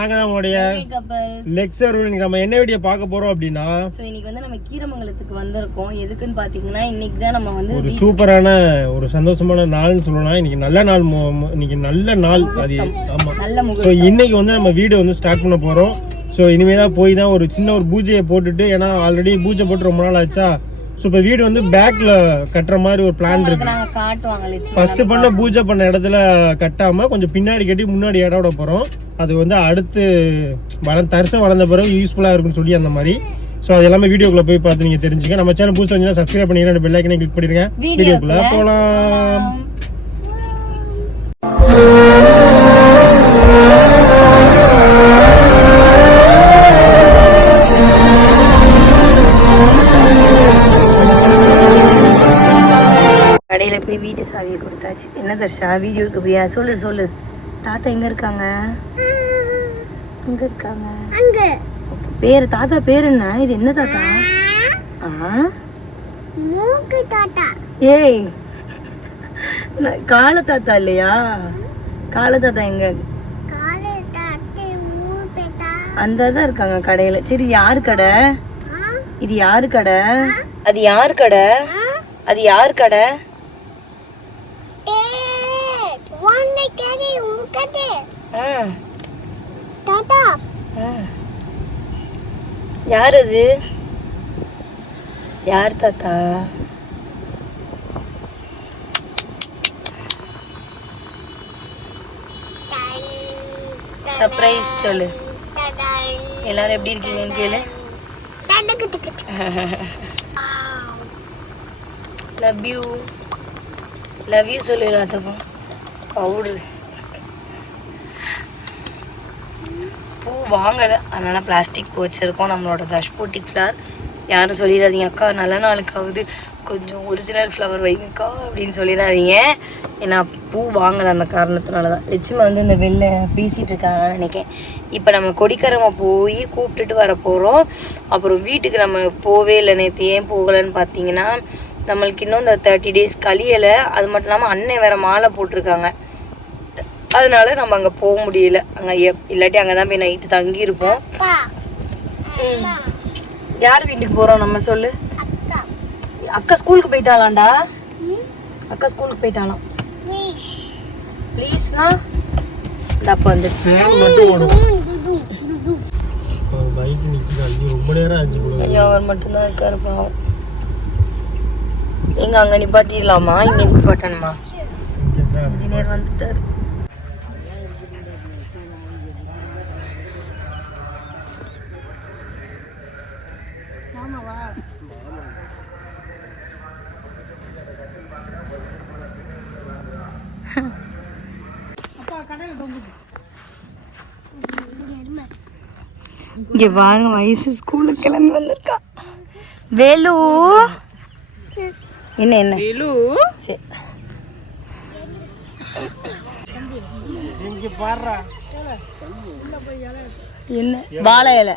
நாங்க தான் உங்களுடைய லெக்சர் நம்ம என்ன வீடியோ பார்க்க போறோம் அப்படின்னா ஸோ இன்னைக்கு வந்து நம்ம கீரமங்கலத்துக்கு வந்திருக்கோம். எதுக்குன்னு பார்த்தீங்கன்னா இன்னைக்கு தான் நம்ம வந்து ஒரு சூப்பரான ஒரு சந்தோஷமான நாள்னு சொல்லலாம் இன்னைக்கு நல்ல நாள் இன்னைக்கு நல்ல நாள். அது ஆமா. நல்ல ஸோ இன்னைக்கு வந்து நம்ம வீடியோ வந்து ஸ்டார்ட் பண்ண போறோம். ஸோ இனிமே தான் போய் தான் ஒரு சின்ன ஒரு பூஜையை போட்டுட்டு ஏன்னா ஆல்ரெடி பூஜை போட்டு ரொம்ப நாள் ஆச்சா? ஸோ இப்போ வீடு வந்து பேக்ல கட்டுற மாதிரி ஒரு பிளான் இருக்கு. ஃபர்ஸ்ட் பண்ண பூஜை பண்ண இடத்துல கட்டாம கொஞ்சம் பின்னாடி கட்டி முன்னாடி இடம் விட போறோம். அது வந்து அடுத்து வள தரிசம் வளர்ந்த பிறகு யூஸ்ஃபுல்லா இருக்கும்னு சொல்லி அந்த மாதிரி. ஸோ அது எல்லாமே வீடியோக்குள்ள போய் பார்த்து நீங்க தெரிஞ்சுக்க நம்ம சேனல் புதுசாக இருந்தால் சப்ஸ்கிரைப் பண்ணிடுங்க பெல் ஐக்கனை கிளிக் பண்ணிடுங்க. வீடியோக்குள்ள போகலாம் போய் வீட்டு சாவியை கொடுத்தாச்சு. என்ன தர்ஷா வீடியோ இருக்கு போயா சொல்லு சொல்லு. தாத்தா எங்க இருக்காங்க? எங்க இருக்காங்க? அங்க. பேரு தாத்தா பேர் என்ன? இது என்ன தாத்தா? ஆ? மூக்கு தாத்தா. ஏய். நான் கால தாத்தா இல்லையா? கால தாத்தா எங்க? அந்த தான் இருக்காங்க கடையில. சரி யாரு கடை? இது யாரு கடை? அது யார் கடை? அது யார் கடை டேட் ஒன்னை கேரி மூக்கதே ஆ, தாத்தா ஆ. யார் அது யார் தாத்தா? சர்ப்ரைஸ் சொல்லு. எல்லாரும் எப்படி இருக்கீங்கன்னு கேளு. லவ் யூ லவ் யூ சொல்லு எல்லாத்துக்கும். பவுட்ரு பூ வாங்கலை. அதனால் பிளாஸ்டிக் பூ வச்சுருக்கோம். நம்மளோட தஷ்பூட்டிக் ஃப்ளவர் யாரும் சொல்லிடாதீங்க அக்கா நல்ல நாளுக்காவது கொஞ்சம் ஒரிஜினல் ஃப்ளவர் வைங்கக்கா அப்படின்னு சொல்லிடாதீங்க. ஏன்னா பூ வாங்கலை அந்த காரணத்தினால தான். லட்சுமி வந்து இந்த வெளில பேசிகிட்டு இருக்காங்கன்னு நினைக்கேன் இப்போ நம்ம கொடிக்கரமை போய் கூப்பிட்டுட்டு வர போகிறோம் அப்புறம் வீட்டுக்கு நம்ம போவே இல்லை. நேற்று ஏன் போகலைன்னு பார்த்தீங்கன்னா நம்மளுக்கு இன்னும் இந்த தேர்ட்டி டேஸ் கழியலை. அது மட்டும் இல்லாமல் அண்ணன் வேறு மாலை போட்டிருக்காங்க. அதனால நம்ம அங்கே போக முடியல. அங்கே இல்லாட்டி அங்கே தான் போய் நைட்டு தங்கியிருப்போம் யார் வீட்டுக்கு போகிறோம் நம்ம சொல்லு? அக்கா. அக்கா ஸ்கூலுக்கு போயிட்டாளாண்டா? அக்கா ஸ்கூலுக்கு போயிட்டாலாம் ப்ளீஸ் ப்ளீஸ்னா ஆச்சு போல ஐயா அவர் மட்டும்தான் இருக்காரு பாவம். எங்க அங்கே நிப்பாட்டிடலாமா? இங்கே நிப்பாட்டணுமா? இன்ஜினியர் வந்துட்டாரு. இங்க பாருங்க வயசு ஸ்கூலுக்கு கிளம்பி வந்திருக்கா. வேலு. என்ன என்ன? வேலு. சரி. இங்க பாடுறா என்ன? வாழை இலை.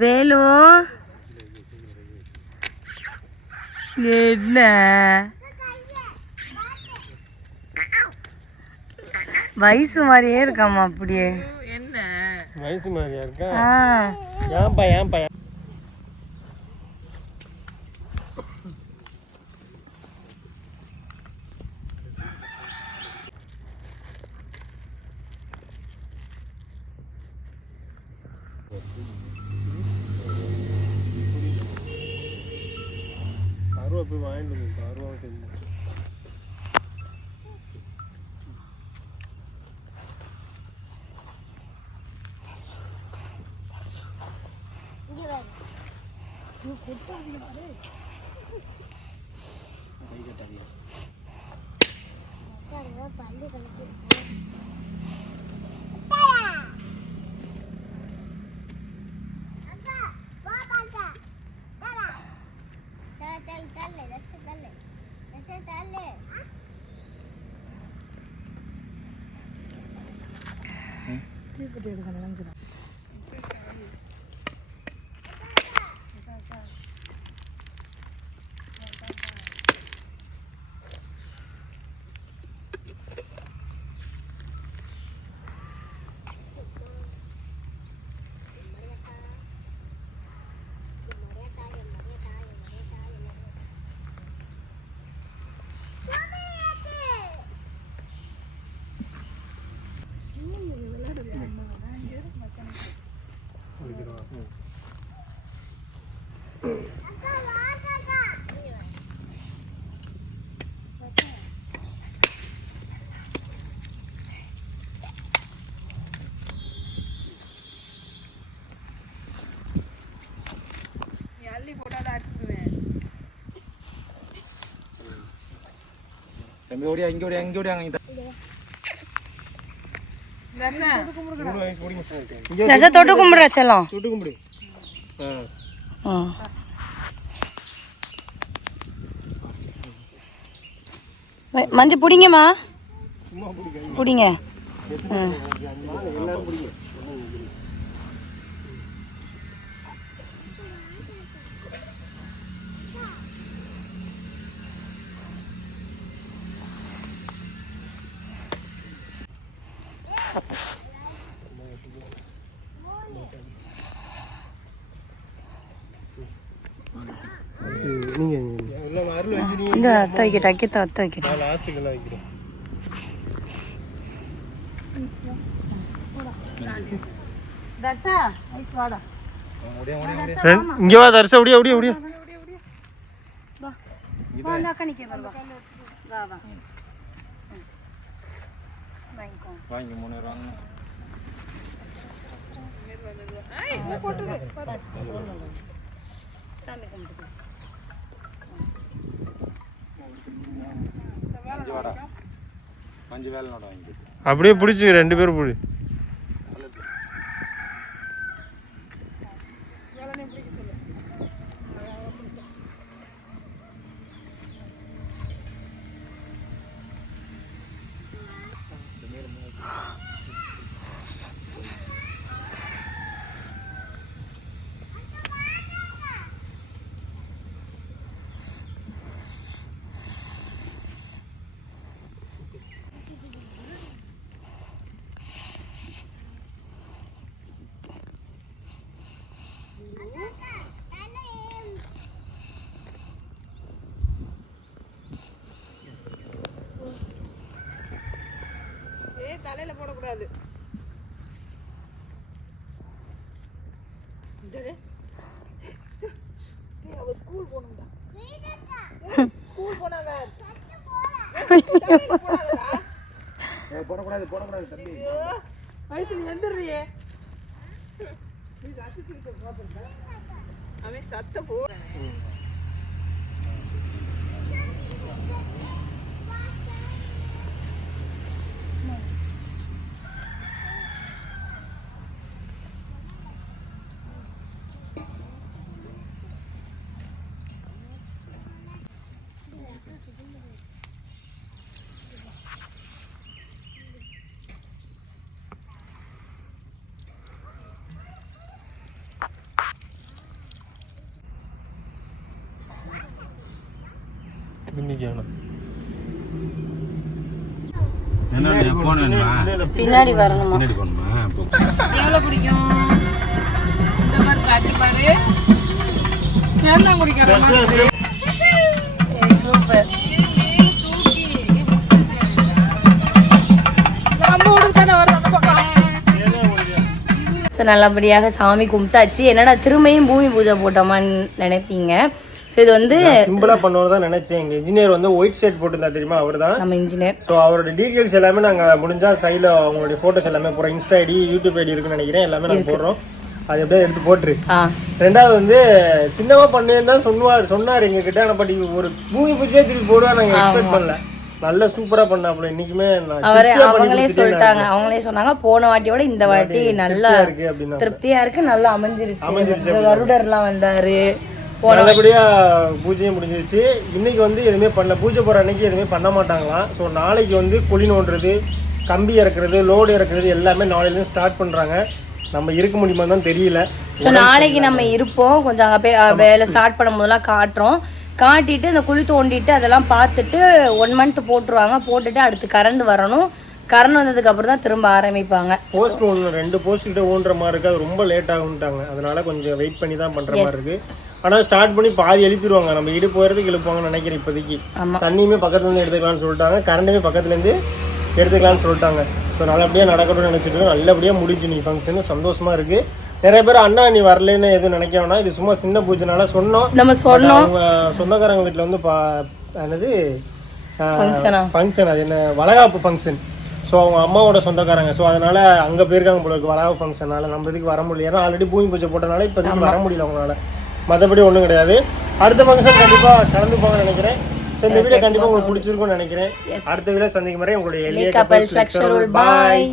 வேலு. என்ன? வயசு மாதிரியே இருக்காமா அப்படியே. என்ன? வயசு மாதிரியா இருக்கா? ஆ. ஏன்பா ஏன்பா ரூபா போய் வாங்கிட்டு வந்து அறுபா செஞ்சு கை கட்டாங்க பள்ளி கணக்கு ஓடியா இங்க ஓடியா இங்க ஓடியா தொட்டு கும்பிடுறா செல்லம். தொட்டு கும்பிடு. ஆ. ம். ம- மஞ்சு பிடிங்கம்மா. பிடிங்க. ம். இந்த அத்தை வைக்கட்டா அக்கித்த அத்தை வைக்கட்டா நான் லாஸ்ட்டுக்கு எல்லாம் வைக்கிறேன். தர்சா ஐஸ் வாடா. ரெண்டு- இங்க வா தரிசா வா வா. வாங்கிக்கோ. வாங்கி மூணு சாமி கும்பிட்டு அப்படியே பிடிச்சி ரெண்டு பேரும் பிடி ஏய் தலையில போடக்கூடாது. அவ ஸ்கூல் போகணும்டா. ஸ்கூல் போனாங்க. போடக்கூடாது போடக்கூடாது தம்பி. எந்திரியே அவன் சத்த போ இன்னைக்கு வேணாம் என்ன போன் வேணுமா? பின்னாடி வரணுமா? பின்னாடி போகணுமா? பிடிக்கும் இந்த மாதிரி பாரு. குடிக்கிறேன் சூப்பர். ஸோ நல்லபடியாக சாமி கும்பிட்டாச்சு. என்னடா திரும்பியும் பூமி பூஜை போட்டோமான்னு நினைப்பீங்க. ஸோ இது வந்து சிம்பிளா பண்ணுவோம் தான் நினைச்சேன். எங்க இன்ஜினியர் வந்து ஒயிட் ஷர்ட் போட்டிருந்தா தெரியுமா? அவர் தான் நம்ம இன்ஜினியர் ஸோ அவரோட டீட்டெயில்ஸ் எல்லாமே நாங்கள் முடிஞ்சா சைடில் அவங்களுடைய ஃபோட்டோஸ் எல்லாமே போடுறோம். இன்ஸ்டா ஐடி யூடியூப் ஐடி இருக்குன்னு நினைக்கிறேன். எல்லாமே நாங்கள் போடுறோம். அது எப்படியே எடுத்து போட்டுரு. ரெண்டாவது வந்து சின்னமா பண்ணேன்னு தான் சொன்னார் சொன்னார் எங்க கிட்ட ஆனால் பட் ஒரு பூமி பூஜையே திருப்பி போடுவா நாங்கள் எக்ஸ்பெக்ட் பண்ணல. நல்ல சூப்பரா பண்ணாப்புல. இன்னைக்குமே அவரே அவங்களே சொல்லிட்டாங்க. அவங்களே சொன்னாங்க போன வாட்டியோட இந்த வாட்டி நல்லா இருக்கு அப்படின்னா திருப்தியா இருக்கு. நல்லா அமைஞ்சிருச்சு. கருடர்லாம் வந்தாரு. நல்லபடியா பூஜையும் முடிஞ்சிருச்சு. இன்னைக்கு வந்து எதுவுமே பண்ணல. பூஜை போற அன்னைக்கு எதுவுமே பண்ண மாட்டாங்களாம். ஸோ நாளைக்கு வந்து குழி நோண்டுறது கம்பி இறக்குறது லோடு இறக்குறது எல்லாமே நாளையிலேருந்து ஸ்டார்ட் பண்றாங்க. நம்ம இருக்க முடியுமான்னு தான் தெரியல. ஸோ நாளைக்கு நம்ம இருப்போம். கொஞ்சம் அங்கே போய் வேலை ஸ்டார்ட் பண்ணும்போதெல்லாம் காட்டுறோம். காட்டிட்டு இந்த குழி தோண்டிட்டு அதெல்லாம் பார்த்துட்டு ஒன் மந்த் போட்டுருவாங்க. போட்டுட்டு அடுத்து கரண்ட் வரணும். கரண்ட் வந்ததுக்கு அப்புறம் தான் திரும்ப ஆரம்பிப்பாங்க. போஸ்ட் ஒன்று ரெண்டு போஸ்ட் கிட்ட ஊன்ற மாதிரி இருக்கு. அது ரொம்ப லேட் ஆகும்ட்டாங்க. அதனால கொஞ்சம் வெயிட் பண்ணி தான் பண்ற மாதிரி இருக்கு. ஆனா ஸ்டார்ட் பண்ணி பாதி எழுப்பிடுவாங்க. நம்ம இடு போகிறதுக்கு எழுப்புவாங்கன்னு நினைக்கிறேன் இப்போதைக்கு. தண்ணியுமே பக்கத்துல இருந்து எடுத்துக்கலாம்னு சொல்லிட்டாங்க. கரண்ட்டுமே பக்கத்துல இருந்து எடுத்துக்கலாம்னு சொல்லிட்டாங்க. ஸோ நல்லபடியா நடக்கணும்னு நினைச்சிட்டு இருக்கோம். நல்லபடியா முடிஞ்சு நீ ஃபங்க்ஷன் சந்தோஷமா இருக்கு. நிறைய பேர் அண்ணா நீ வரலன்னு எதுவும் நினைக்க வேணாம் இது சும்மா சின்ன பூஜைனால சொன்னோம். நம்ம சொன்னோம். அவங்க சொந்தக்காரங்க வீட்டில் வந்து பா என்னது ஃபங்க்ஷனா ஃபங்க்ஷன் அது என்ன வளகாப்பு ஃபங்க்ஷன் ஸோ அவங்க அம்மாவோட சொந்தக்காரங்க. ஸோ அதனால அங்கே போயிருக்காங்க போல இருக்கு வளகாப்பு ஃபங்க்ஷனால நம்ம இதுக்கு வர முடியல. ஏன்னா ஆல்ரெடி பூமி பூஜை போட்டனால இப்போதைக்கு வர முடியல அவங்களால. மற்றபடி ஒன்றும் கிடையாது. அடுத்த ஃபங்க்ஷன் கண்டிப்பாக கலந்துப்பாங்கன்னு நினைக்கிறேன். ஸோ இந்த வீடியோ கண்டிப்பாக உங்களுக்கு பிடிச்சிருக்கும்னு நினைக்கிறேன். அடுத்த வீடியோ சந்திக்கும் வரை உங்களுடைய எளிய கப்பல் பாய்